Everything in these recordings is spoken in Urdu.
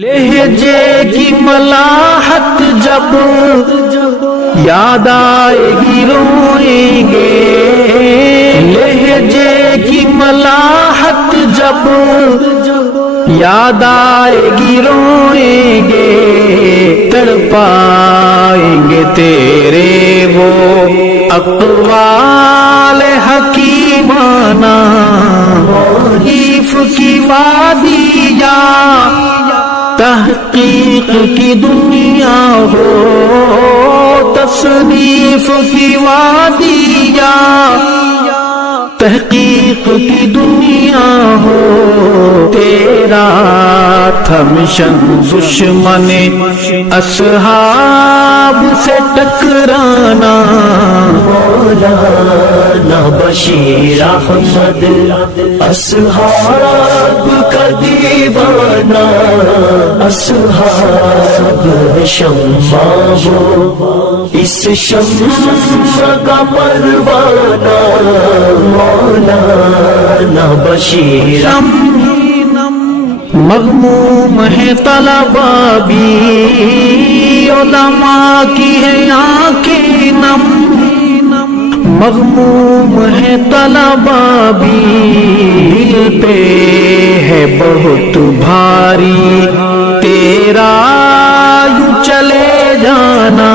لہجے کی ملاحت جب یاد آئے گی روئیں گے، لہجے کی ملاحت جب یاد آئے گی روئیں گے، تڑپائیں گے تیرے وہ اقوال حکیمانہ، تعریف کی وادی یا تحقیق کی دنیا ہو، تصنیف کی وادی یا تحقیق کی دنیا ہو، تیرا تھمشن دشمن اصحاب سے ٹکرانا، مولانا بشیر احمد اصحاب کا دیوانہ، اصحاب شمع ہو اس شمع کا پروانہ، مولانا بشیر مغموم ہے طلبہ بھی، علماء کی ہے آنکھیں نم، مغموم ہے طلبہ بھی، دل پہ ہے بہت بھاری تیرا یوں چلے جانا،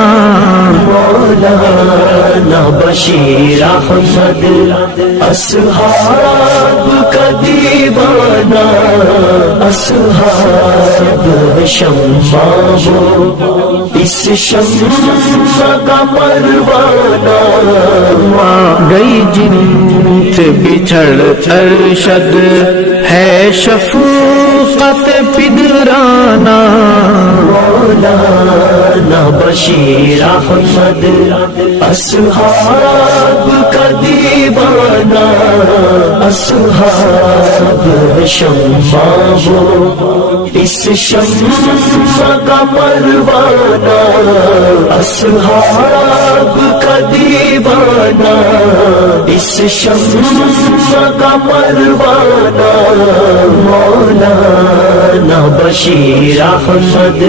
مولانا بشیر احمد اصحاب کا دیوانہ، اصحاب شمع ہو اس شمع کا پروانہ، گئی جن سے بچھڑ ارشد ہے شفقت پدرانہ، مولانا بشیر احمد اصحاب کا دیوانہ، اصحاب شمع ہو اس شمع کا پروانہ، اصحاب کا دیوانہ اس شمع کا پروانہ، مولانا بشیر احمد